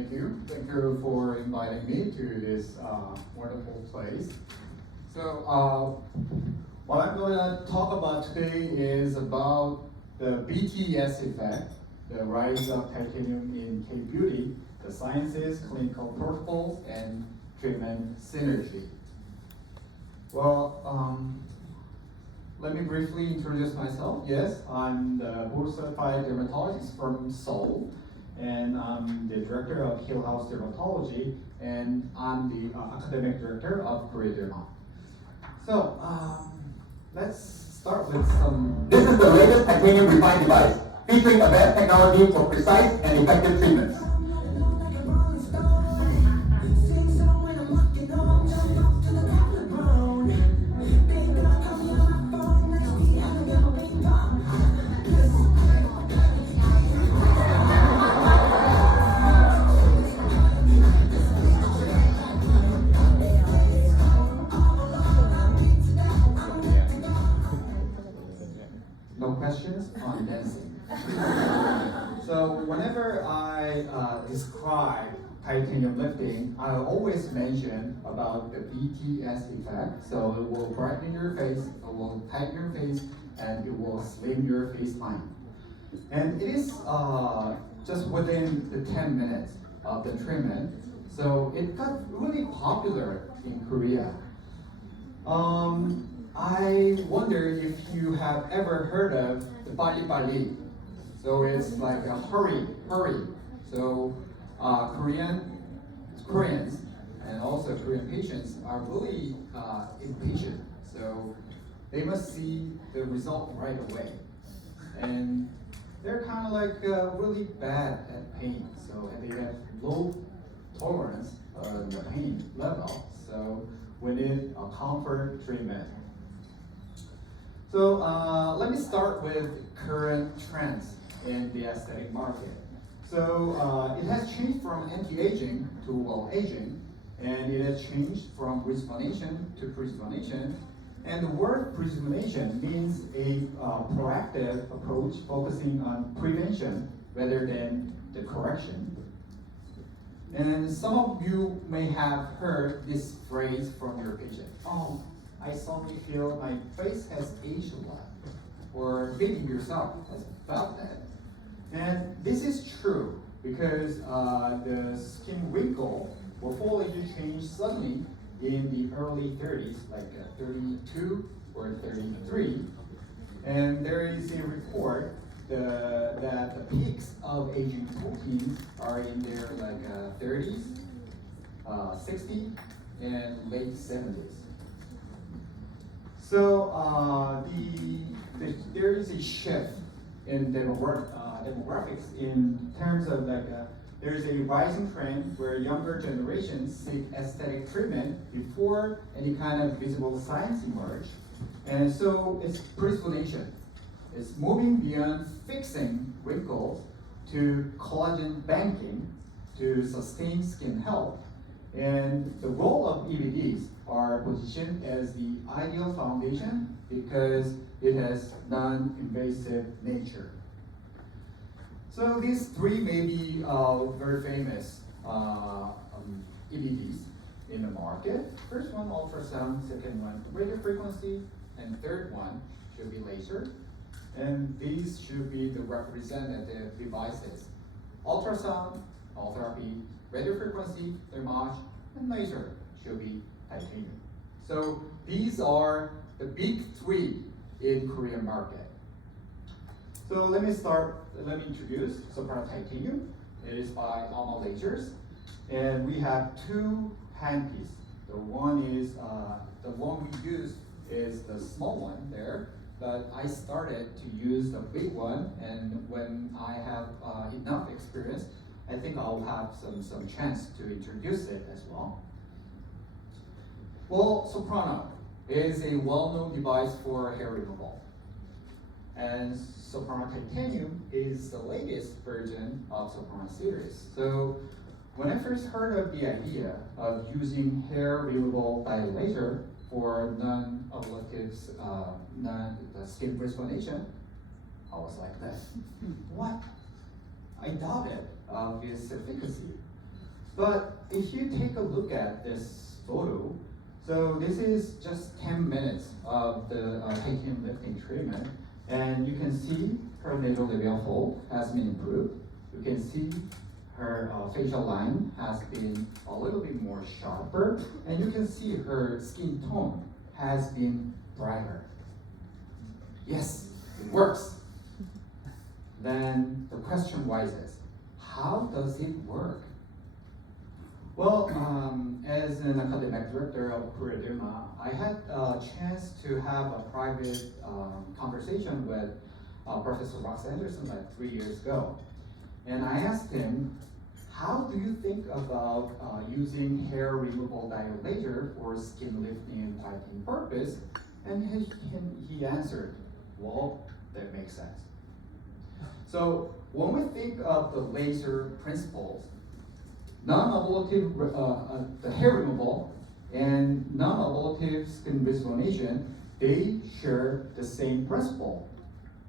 Thank you. Thank you for inviting me to this wonderful place. So, what I'm going to talk about today is about the BTS effect, the rise of titanium in K-beauty, the sciences, clinical protocols, and treatment synergy. Well, let me briefly introduce myself. Yes, I'm the board-certified dermatologist from Seoul, and I'm the director of Hill House Dermatology, and I'm the academic director of Korea Derma. So, let's start with some. This is the latest titanium refined device, featuring advanced technology for precise and effective treatments. No questions on dancing. So whenever I describe titanium lifting, I always mention about the BTS effect. So it will brighten your face, it will tighten your face, and it will slim your face line. And it is just within the 10 minutes of the treatment. So it got really popular in Korea. I wonder if you have ever heard of the bali. So it's like a hurry. So Koreans and also Korean patients are really impatient. So they must see the result right away. And they're kind of like really bad at pain. So they have low tolerance of the pain level. So we need a comfort treatment. So let me start with current trends in the aesthetic market. So it has changed from anti-aging to well-aging, and it has changed from rejuvenation to prejuvenation. And the word prejuvenation means a proactive approach focusing on prevention rather than the correction. And some of you may have heard this phrase from your patient. Oh, I suddenly feel my face has aged a lot. Or maybe yourself has felt that. And this is true because the skin wrinkle will fully change suddenly in the early 30s, like 32 or 33. And there is a report that the peaks of aging proteins are in their 30s, 60s, and late 70s. So there is a shift in demographics in terms of there is a rising trend where younger generations seek aesthetic treatment before any kind of visible signs emerge. And so it's prejuvenation. It's moving beyond fixing wrinkles to collagen banking to sustain skin health. And the role of EVDs are positioned as the ideal foundation because it has non-invasive nature. So these three may be very famous EVDs in the market. First one, ultrasound. Second one, radio frequency. And third one should be laser. And these should be the representative devices. Ultrasound, all therapy, radio frequency, thermage, and laser should be titanium. So these are the big three in Korean market. So let me introduce Soprano Titanium. It is by Alma Lasers. And we have two handpieces. The one we use is the small one there, but I started to use the big one, and when I have enough experience, I think I'll have some chance to introduce it as well. Well, Soprano is a well-known device for hair removal. And Soprano Titanium is the latest version of Soprano series. So when I first heard of the idea of using hair removal by laser for non-ablative skin prejuvenation, I was like, what? I doubted its efficacy. But if you take a look at this photo, so this is just 10 minutes of the taking lifting treatment, and you can see her nasal labial fold has been improved. You can see her facial line has been a little bit more sharper, and you can see her skin tone has been brighter. Yes, it works. Then the question arises, how does it work? Well, as an academic director of Korea-Dilma, I had a chance to have a private conversation with Professor Rox Anderson like 3 years ago. And I asked him, how do you think about using hair removal diode laser for skin lifting and tightening purpose? And he answered, well, that makes sense. So when we think of the laser principles, non-ablative the hair removal and non-ablative skin rejuvenation, they share the same principle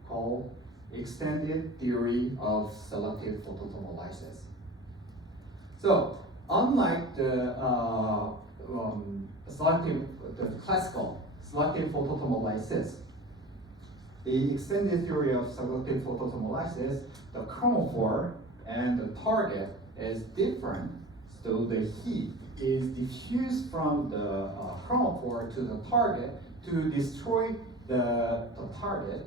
called extended theory of selective photothermolysis. So unlike the classical selective photothermolysis, the extended theory of selective photothermolysis, the chromophore and the target is different, so the heat is diffused from the chromophore to the target to destroy the target.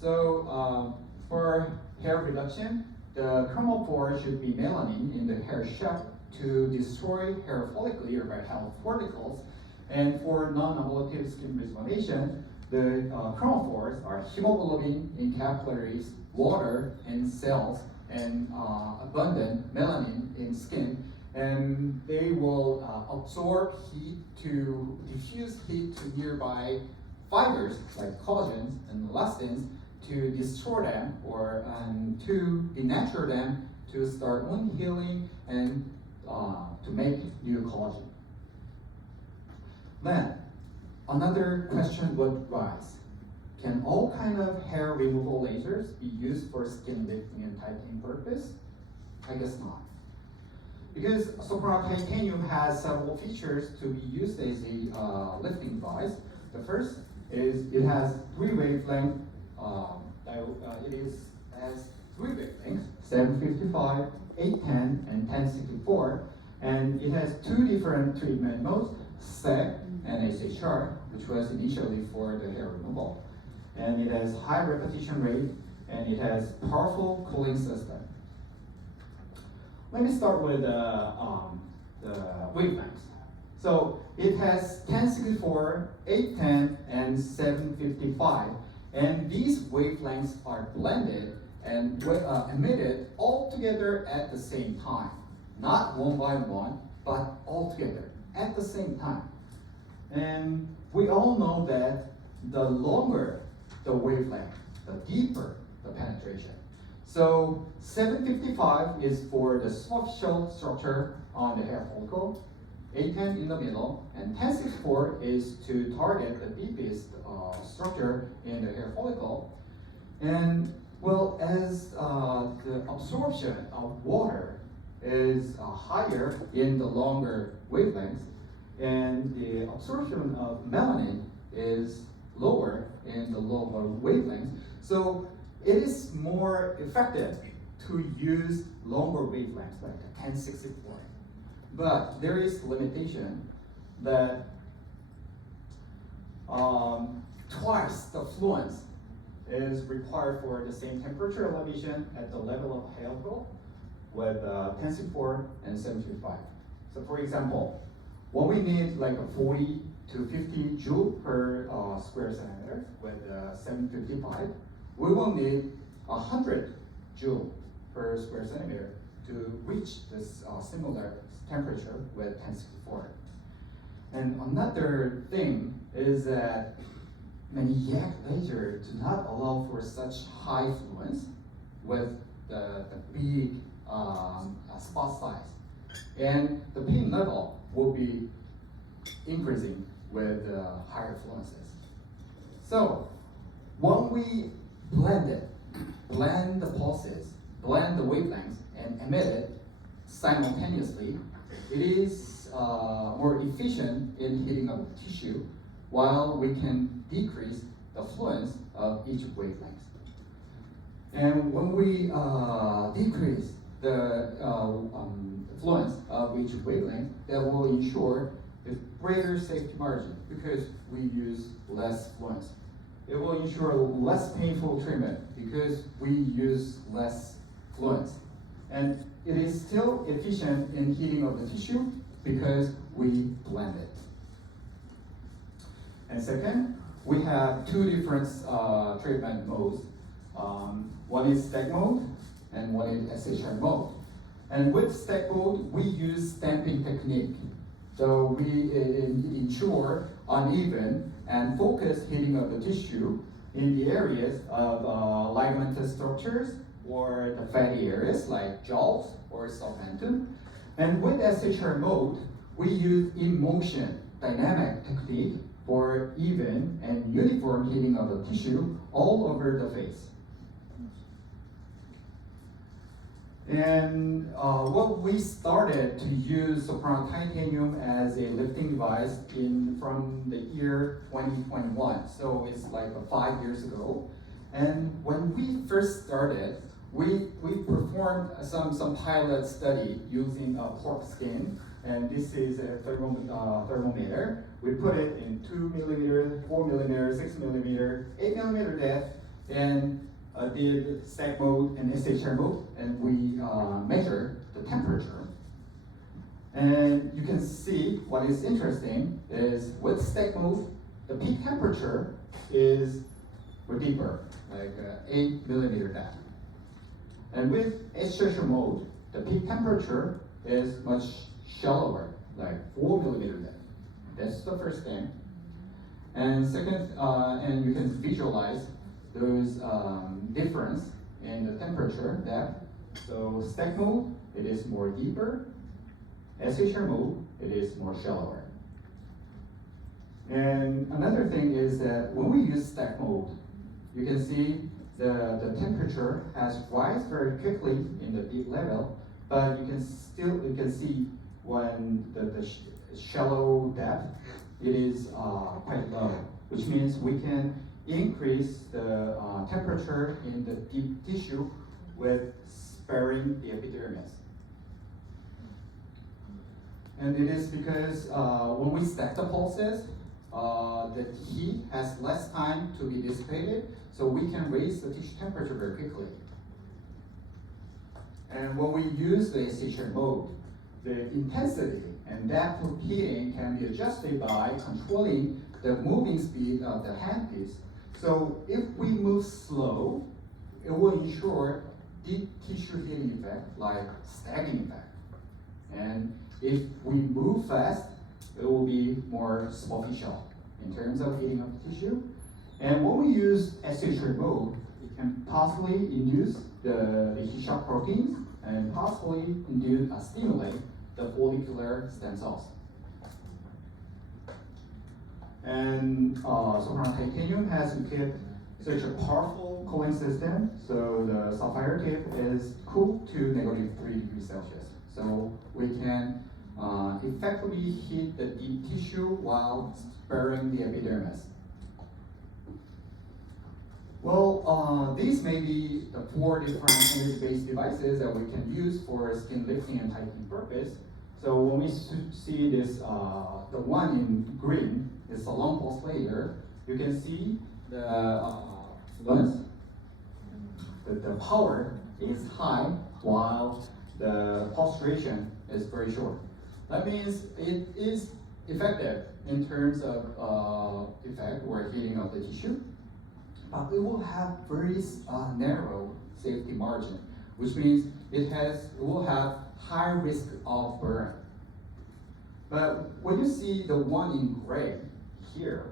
So for hair reduction, the chromophore should be melanin in the hair shaft to destroy hair follicle or hair follicles. And for non-ablative skin rejuvenation, the chromophores are hemoglobin in capillaries, water in cells, and abundant melanin in skin, and they will absorb heat to diffuse heat to nearby fibers like collagens and elastins to destroy them or to denature them to start wound healing and to make new collagen. Then another question would rise. Can all kind of hair removal lasers be used for skin lifting and tightening purpose? I guess not. Because Soprano titanium has several features to be used as a lifting device. The first is it has three wavelength. It has three wavelengths: 755, 810, and 1064. And it has two different treatment modes: SEC and SHR, which was initially for the hair removal. And it has high repetition rate, and it has powerful cooling system. Let me start with the wavelengths. So it has 1064, 810, and 755, and these wavelengths are blended and emitted all together at the same time. Not one by one, but all together at the same time. And we all know that the longer the wavelength, the deeper the penetration. So 755 is for the superficial structure on the hair follicle, 810 in the middle, and 1064 is to target the deepest structure in the hair follicle. And well, as the absorption of water is higher in the longer wavelengths, and the absorption of melanin is lower in the lower wavelengths. So it is more effective to use longer wavelengths like the 1064. But there is limitation that twice the fluence is required for the same temperature elevation at the level of hair growth with 1064 and 755. So for example, when we need like a 40 to 50 joule per square centimeter with 755, we will need 100 joule per square centimeter to reach this similar temperature with 1064. And another thing is that many YAG lasers do not allow for such high fluence with the big spot size. And the pin level will be increasing with higher fluences. So when we blend the pulses, blend the wavelengths, and emit it simultaneously, it is more efficient in heating up the tissue, while we can decrease the fluence of each wavelength. And when we decrease the fluence of each wavelength, that will ensure a greater safety margin because we use less fluence. It will ensure less painful treatment because we use less fluence. And it is still efficient in heating of the tissue because we blend it. And second, we have two different treatment modes. One is stack mode and one is SHR mode. And with stack mode, we use stamping technique. So we ensure uneven and focused heating of the tissue in the areas of ligamentous structures or the fatty areas like jaws or submentum. And with SHR mode, we use in-motion dynamic technique for even and uniform heating of the tissue all over the face. And what we started to use soprano titanium as a lifting device from the year 2021. So it's like 5 years ago. And when we first started, we performed some pilot study using pork skin. And this is a thermometer. We put it in 2 millimeter, 4 millimeter, 6 millimeter, 8 millimeter depth, and did stack mode and SHR mode, and we measured the temperature. And you can see what is interesting is with stack mode, the peak temperature is deeper, like 8 millimeter depth. And with SHR mode, the peak temperature is much shallower, like 4 millimeter depth. That's the first thing. And second, and you can visualize those difference in the temperature depth. So stack mode, it is more deeper. SHR mode, it is more shallower. And another thing is that when we use stack mode, you can see the temperature has rise very quickly in the deep level, but you can see when the shallow depth, it is quite low, which means we can increase the temperature in the deep tissue with sparing the epidermis. And it is because when we stack the pulses, the heat has less time to be dissipated, so we can raise the tissue temperature very quickly. And when we use the SHR mode, the intensity and depth of heating can be adjusted by controlling the moving speed of the handpiece. So if we move slow, it will ensure deep tissue heating effect, like stacking effect. And if we move fast, it will be more superficial in terms of heating up the tissue. And when we use SHR mode, it can possibly induce the heat shock proteins and possibly stimulate the follicular stem cells. And soprano titanium has equipped such a powerful cooling system, so the sapphire tip is cooled to -3 degrees Celsius. So we can effectively heat the deep tissue while sparing the epidermis. Well, these may be the 4 different energy-based devices that we can use for skin lifting and tightening purpose. So when we see this, the one in green, is a long pulse laser, you can see the fluence, the power is high while the pulse duration is very short. That means it is effective in terms of effect or heating of the tissue, but it will have very narrow safety margin, which means it will have high risk of burn. But when you see the one in gray here,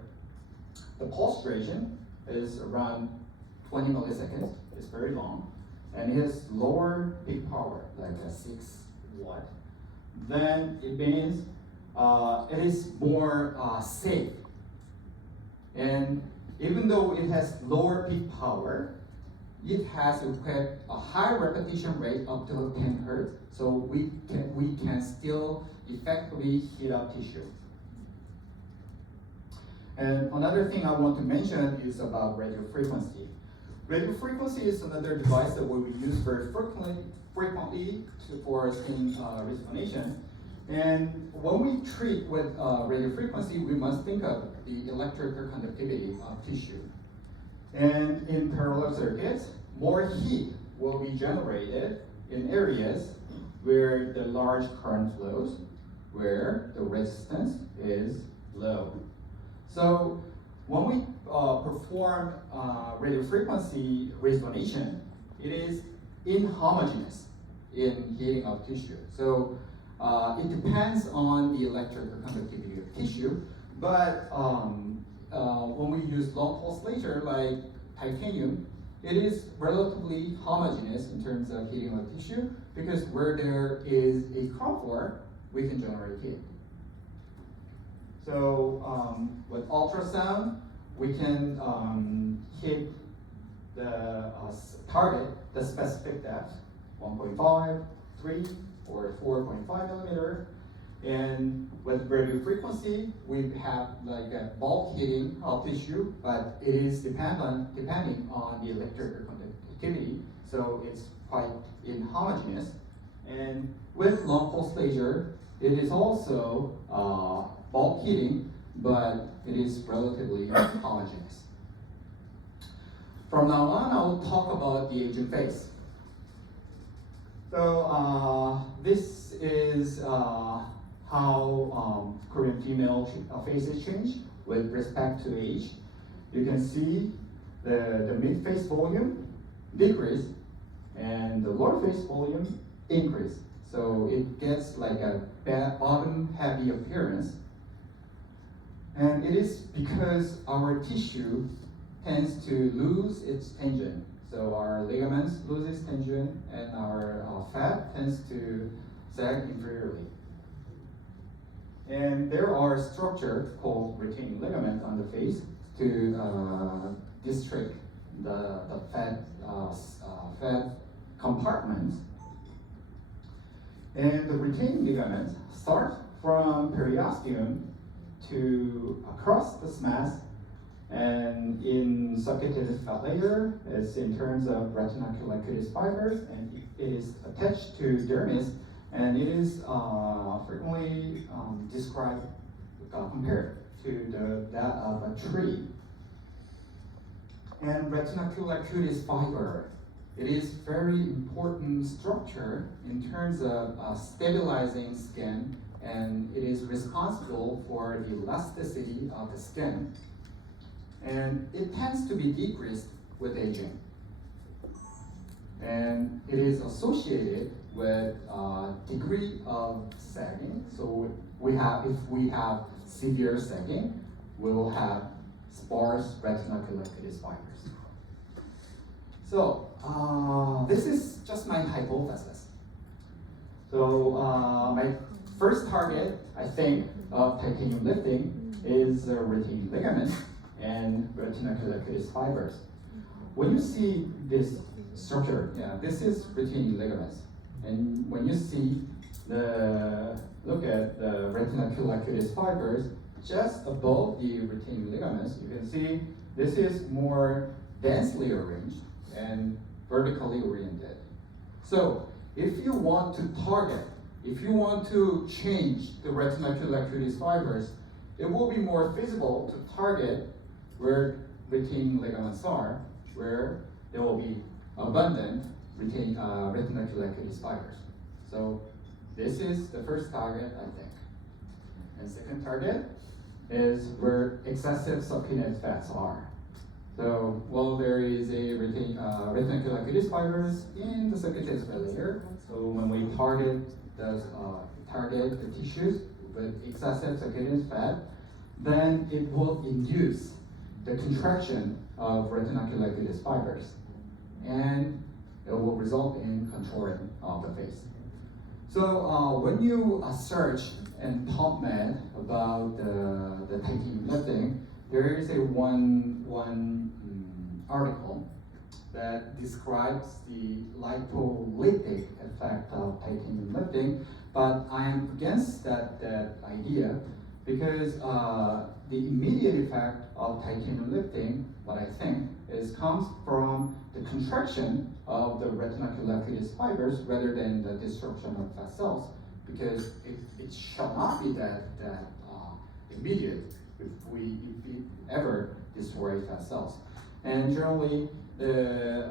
the pulse duration is around 20 milliseconds. It's very long, and it has lower peak power, like a 6 watt. Then it means it is more safe. And even though it has lower peak power, it has equipped a high repetition rate up to 10 Hz, so we can still effectively heat up tissue. And another thing I want to mention is about radio frequency. Radio frequency is another device that we use very frequently for skin rejuvenation. And when we treat with radio frequency, we must think of the electrical conductivity of tissue. And in parallel circuits, more heat will be generated in areas where the large current flows, where the resistance is low. So when we perform radio frequency resonation, it is inhomogeneous in heating of tissue. So it depends on the electrical conductivity of tissue, but when we use long pulse laser like titanium, it is relatively homogeneous in terms of heating of tissue, because where there is a chromophore, we can generate heat. So with ultrasound, we can hit the target, the specific depth, 1.5, 3, or 4.5 millimeter. And with radio frequency, we have like a bulk heating of tissue, but it is depending on the electrical conductivity, so it's quite inhomogeneous. And with long pulse laser, it is also bulk heating, but it is relatively homogeneous. From now on, I will talk about the aging phase. So this is how Korean female faces change with respect to age. You can see the mid-face volume decrease and the lower face volume increase. So it gets like a bottom-heavy appearance. And it is because our tissue tends to lose its tension. So our ligaments lose its tension, and our fat tends to sag inferiorly. And there are structures called retaining ligaments on the face to district the fat compartments. And the retaining ligaments start from periosteum to across the SMAS, and in subcutaneous fat layer, it's in terms of retinacular cutis fibers, and it is attached to dermis, and it is frequently described, compared to that of a tree. And retinacular cutis fiber, it is very important structure in terms of stabilizing skin, and it is responsible for the elasticity of the skin. And it tends to be decreased with aging. And it is associated with degree of sagging. So if we have severe sagging, we will have sparse retinacular cutis fibers. So this is just my hypothesis. So my first target, I think, of titanium lifting is retaining ligaments and retinacular cutis fibers. When you see this structure, this is retaining ligaments. And when you see look at the retinacular cutis fibers just above the retaining ligaments, you can see this is more densely arranged and vertically oriented. So if you want to target, if you want to change the retinacular cutis fibers, it will be more feasible to target where retaining ligaments are, where there will be abundant retinacular cutis fibers. So this is the first target, I think. And second target is where excessive subcutaneous fats are. So, well, there is a retinacular cutis fibers in the subcutaneous layer. So when we target the tissues with excessive subcutaneous fat, then it will induce the contraction of retinacular cutis fibers, and it will result in contouring of the face. So when you search in PubMed about the titanium lifting, there is one article that describes the lipolytic effect of titanium lifting, but I am against that idea because the immediate effect of titanium lifting, what I think, comes from the contraction of the retinacular nucleus fibers rather than the destruction of fat cells, because it shall not be that immediate if we ever destroy fat cells. And generally, the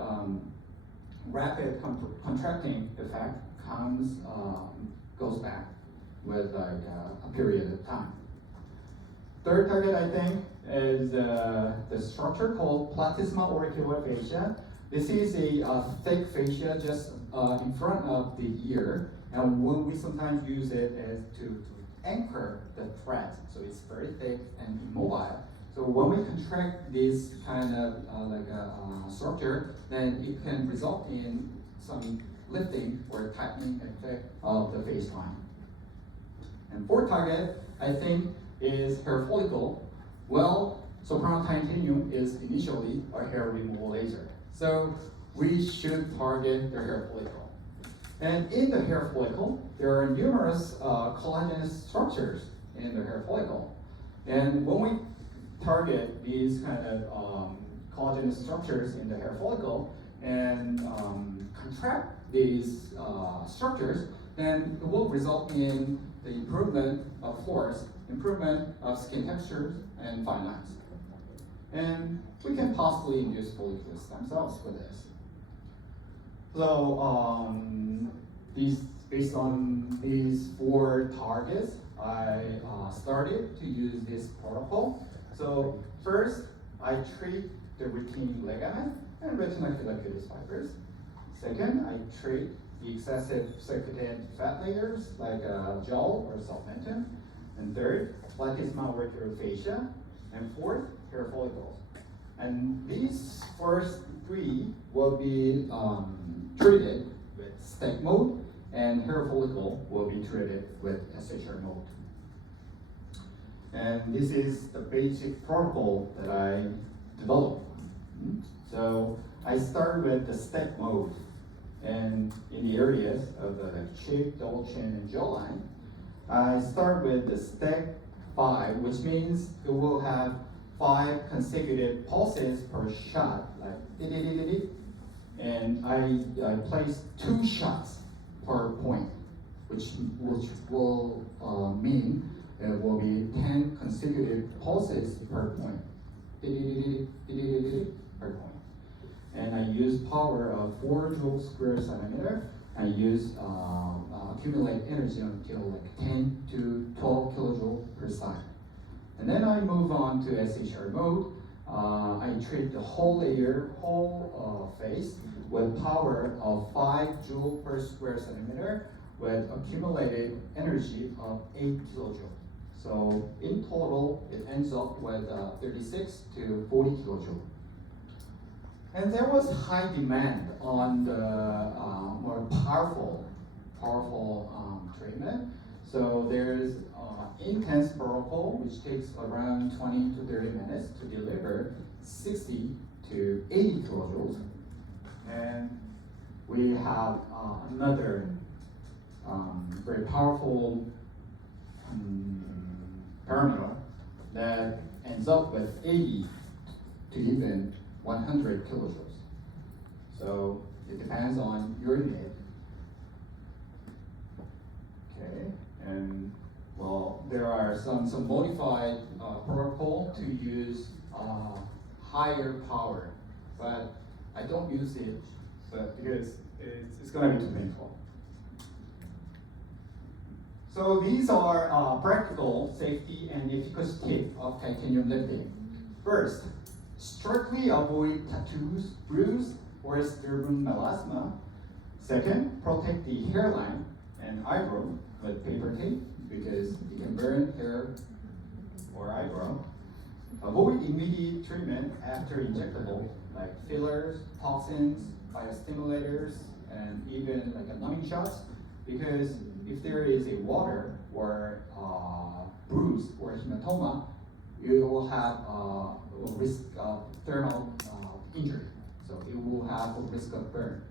rapid contracting effect goes back with like a period of time. Third target, I think, is the structure called platysma auricular fascia. This is a thick fascia just in front of the ear, and we sometimes use it as to anchor the thread. So it's very thick and immobile. So when we contract this kind of structure, then it can result in some lifting or tightening effect of the face line. And fourth target, I think, is hair follicle. Well, soprano titanium is initially a hair removal laser. So we should target the hair follicle. And in the hair follicle, there are numerous collagenous structures in the hair follicle. And when we target these kind of collagenous structures in the hair follicle and contract these structures, then it will result in the improvement of force, improvement of skin texture, and fine lines. And we can possibly induce follicular stem cells for this. So based on these 4 targets, I started to use this protocol. So first, I treat the routine ligament and retinacular nucleus fibers. Second, I treat the excessive circulating fat layers like gel or sulfamentum. And third, platysma auricular fascia. And fourth, hair follicles. And these first 3 will be treated with STEC mode, and hair follicle will be treated with SHR mode. And this is the basic protocol that I developed. So I start with the STEC mode, and in the areas of the cheek, double chin, and jawline, I start with the STEC 5, which means it will have 5 consecutive pulses per shot, like and I place 2 shots per point, which will mean it will be 10 consecutive pulses per point, per point. And I use power of 4 joules square centimeter. I use accumulate energy until like 10 to 12 kilojoule per side. And then I move on to SHR mode. I treat the whole layer, whole face with power of 5 joule per square centimeter with accumulated energy of 8 kilojoule. So in total, it ends up with 36 to 40 kilojoule. And there was high demand on the more powerful treatment. So there's intense protocol, which takes around 20 to 30 minutes to deliver 60 to 80 kilojoules. And we have another very powerful parameter that ends up with 80 to even 100 kilojoules. So it depends on your need. Okay, and well, there are some modified protocol to use higher power, but I don't use it, but because it's going to be too painful. So these are practical safety and efficacy tips of titanium lifting. First, strictly avoid tattoos, bruise, or disturbing melasma. Second, protect the hairline and eyebrow with paper tape because it can burn hair or eyebrow. Avoid immediate treatment after injectable, like fillers, toxins, biostimulators, and even like a numbing shots, because if there is a water or bruise or hematoma, you will have a risk of thermal injury. So it you will have a risk of burn.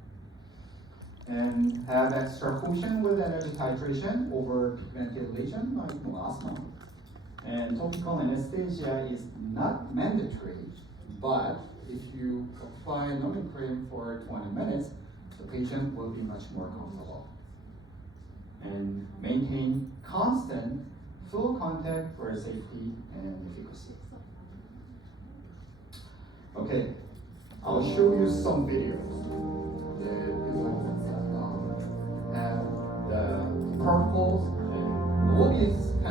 And have extra caution with energy titration over pigmented lesion like melasma. And topical anesthesia is not mandatory, but if you apply numbing cream for 20 minutes, the patient will be much more comfortable. And maintain constant full contact for safety and efficacy. Okay, I'll show you some videos.